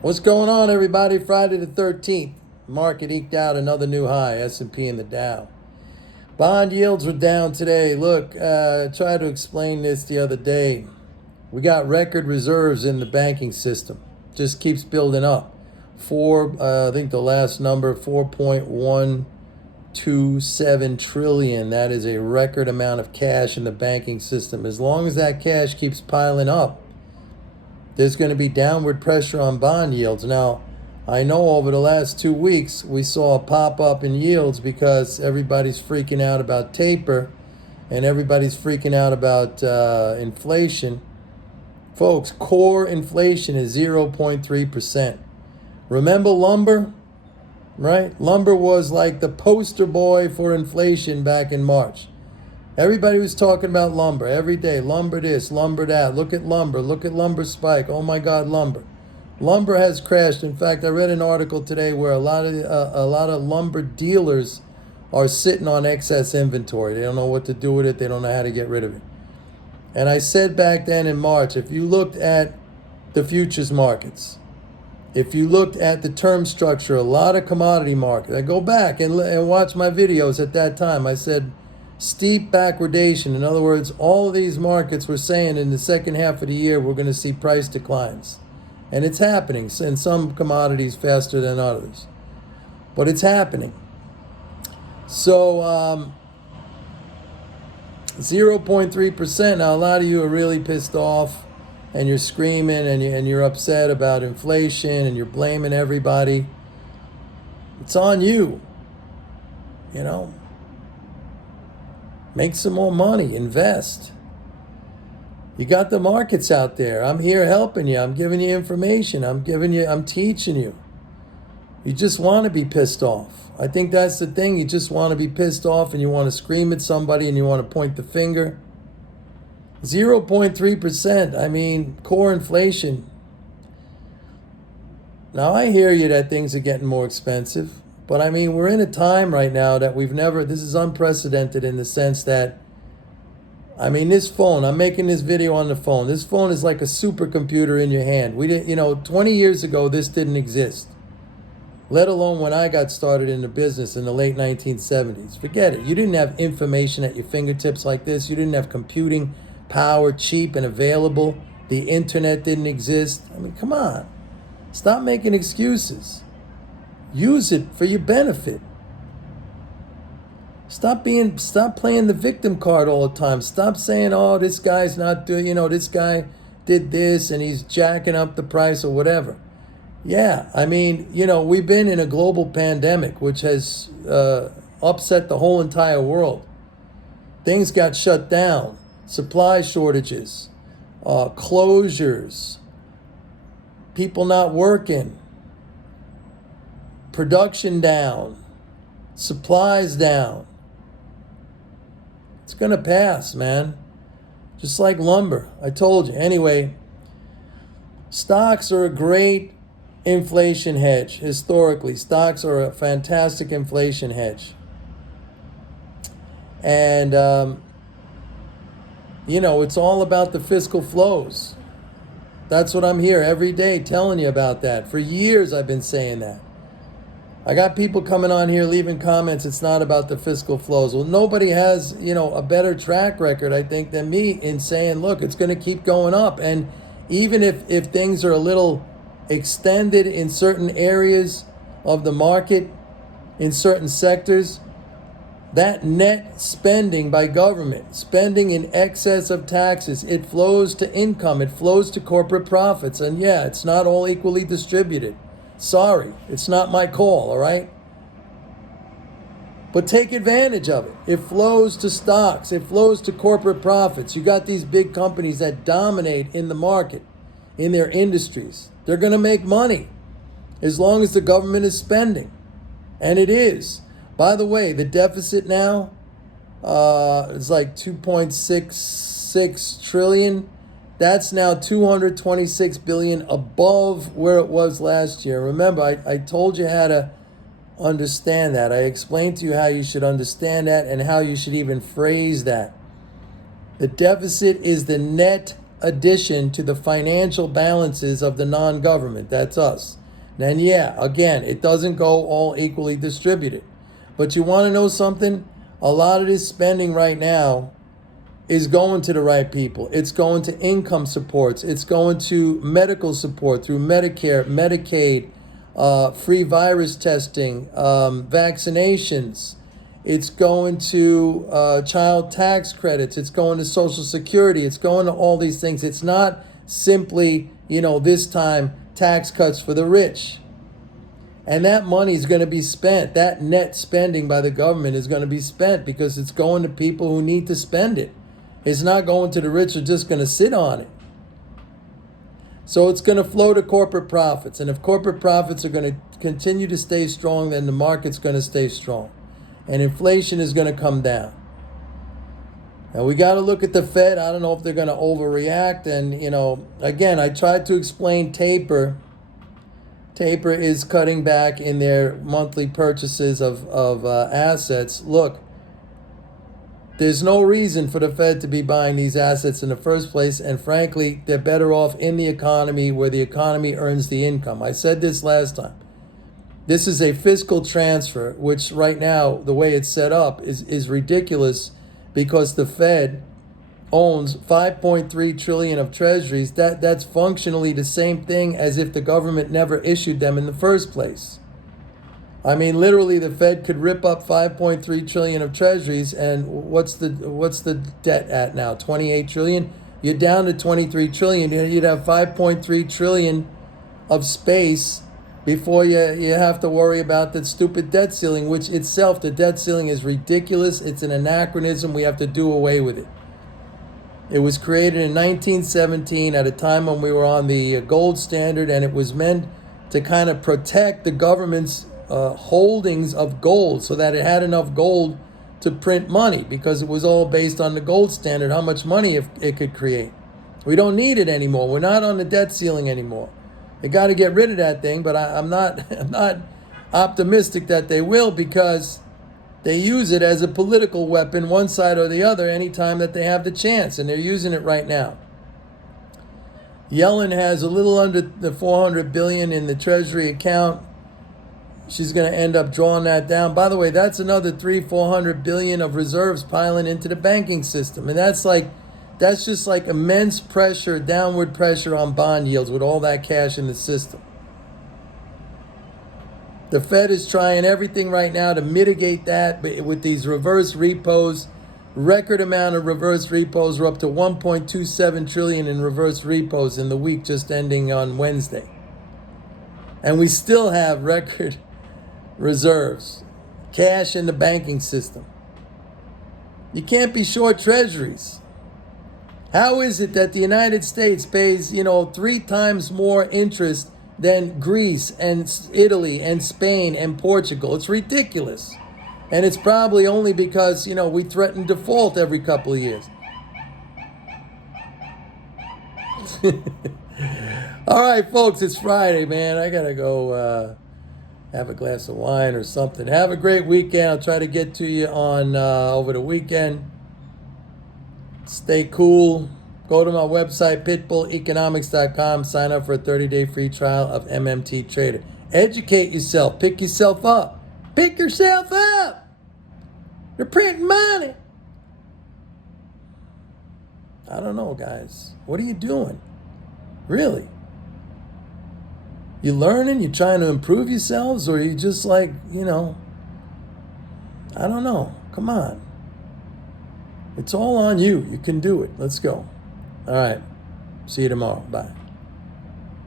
What's going on, everybody? Friday the 13th. Market eked out another new high, S&P and the Dow. Bond yields were down today. Look, I tried to explain this the other day. We got record reserves in the banking system. Just keeps building up. I think the last number, 4.127 trillion. That is a record amount of cash in the banking system. As long as that cash keeps piling up, there's going to be downward pressure on bond yields. Now, I know over the last 2 weeks we saw a pop up in yields because everybody's freaking out about taper and everybody's freaking out about inflation. Folks, core inflation is 0.3%. Remember lumber? Right? Lumber was like the poster boy for inflation back in March. Everybody was talking about lumber every day. Lumber this, lumber that. Look at lumber. Look at lumber spike. Oh my God, lumber. Lumber has crashed. In fact, I read an article today where a lot of lumber dealers are sitting on excess inventory. They don't know what to do with it. They don't know how to get rid of it. And I said back then in March, if you looked at the futures markets, if you looked at the term structure, a lot of commodity markets, I go back and watch my videos at that time. I said, steep backwardation. In other words, all of these markets were saying in the second half of the year we're going to see price declines. And it's happening in some commodities faster than others. But it's happening. So 0.3%. Now, a lot of you are really pissed off and you're screaming and you're upset about inflation and you're blaming everybody. It's on you. You know? Make some more money, invest. You got the markets out there. I'm here helping you. I'm giving you information. I'm teaching you. You just want to be pissed off. I think that's the thing. You just want to be pissed off and you want to scream at somebody and you want to point the finger. 0.3%. I mean, core inflation. Now, I hear you that things are getting more expensive. But I mean, we're in a time right now that this is unprecedented in the sense that, I mean, this phone, I'm making this video on the phone. This phone is like a supercomputer in your hand. 20 years ago, this didn't exist. Let alone when I got started in the business in the late 1970s. Forget it. You didn't have information at your fingertips like this. You didn't have computing power cheap and available. The internet didn't exist. I mean, come on. Stop making excuses. Use it for your benefit. Stop playing the victim card all the time. Stop saying, oh, this guy's not doing, this guy did this and he's jacking up the price or whatever. Yeah, I mean, we've been in a global pandemic, which has upset the whole entire world. Things got shut down, supply shortages, closures, people not working. Production down, supplies down. It's going to pass, man. Just like lumber. I told you. Anyway, stocks are a great inflation hedge. Historically, stocks are a fantastic inflation hedge. And, it's all about the fiscal flows. That's what I'm here every day telling you about that. For years, I've been saying that. I got people coming on here leaving comments, it's not about the fiscal flows. Well, nobody has, a better track record, I think, than me in saying, look, it's going to keep going up. And even if things are a little extended in certain areas of the market, in certain sectors, that net spending by government, spending in excess of taxes, it flows to income, it flows to corporate profits. And yeah, it's not all equally distributed. Sorry, it's not my call, all right? But take advantage of it. It flows to stocks. It flows to corporate profits. You got these big companies that dominate in the market, in their industries. They're going to make money as long as the government is spending. And it is. By the way, the deficit now is like 2.66 trillion. That's now 226 billion above where it was last year. Remember, I told you how to understand that. I explained to you how you should understand that and how you should even phrase that. The deficit is the net addition to the financial balances of the non-government. That's us. Then yeah, again, it doesn't go all equally distributed. But you want to know something? A lot of this spending right now is going to the right people. It's going to income supports. It's going to medical support through Medicare, Medicaid, free virus testing, vaccinations. It's going to child tax credits. It's going to Social Security. It's going to all these things. It's not simply, this time tax cuts for the rich. And that money is going to be spent. That net spending by the government is going to be spent because it's going to people who need to spend it. It's not going to the rich who are just going to sit on it. So it's going to flow to corporate profits. And if corporate profits are going to continue to stay strong, then the market's going to stay strong. And inflation is going to come down. Now we got to look at the Fed. I don't know if they're going to overreact. And, again, I tried to explain taper. Taper is cutting back in their monthly purchases of assets. Look, there's no reason for the Fed to be buying these assets in the first place. And frankly, they're better off in the economy where the economy earns the income. I said this last time. This is a fiscal transfer, which right now, the way it's set up is ridiculous because the Fed owns $5.3 trillion of treasuries. That's functionally the same thing as if the government never issued them in the first place. I mean, literally, the Fed could rip up $5.3 trillion of treasuries, and what's the debt at now? $28 trillion. You're down to $23 trillion. You'd have $5.3 trillion of space before you have to worry about that stupid debt ceiling, which itself, the debt ceiling is ridiculous. It's an anachronism. We have to do away with it. It was created in 1917 at a time when we were on the gold standard, and it was meant to kind of protect the government's holdings of gold so that it had enough gold to print money because it was all based on the gold standard, how much money it could create. We don't need it anymore. We're not on the debt ceiling anymore. They got to get rid of that thing, but I'm not optimistic that they will because they use it as a political weapon, one side or the other, anytime that they have the chance, and they're using it right now. Yellen has a little under the $400 billion in the Treasury account. She's going to end up drawing that down. By the way, that's another $400 billion of reserves piling into the banking system. And that's just like immense pressure, downward pressure on bond yields with all that cash in the system. The Fed is trying everything right now to mitigate that with these reverse repos. Record amount of reverse repos. We're up to $1.27 trillion in reverse repos in the week just ending on Wednesday. And we still have record reserves, cash in the banking system. You can't be short treasuries. How is it that the United States pays, 3 times more interest than Greece and Italy and Spain and Portugal? It's ridiculous. And it's probably only because, we threaten default every couple of years. All right, folks, it's Friday, man. I got to go have a glass of wine or something. Have a great weekend. I'll try to get to you on over the weekend. Stay cool. Go to my website, pitbulleconomics.com. Sign up for a 30-day free trial of MMT Trader. Educate yourself. Pick yourself up. Pick yourself up. They're printing money. I don't know, guys. What are you doing? Really? You learning? You trying to improve yourselves? Or are you just like, I don't know. Come on. It's all on you. You can do it. Let's go. All right. See you tomorrow. Bye.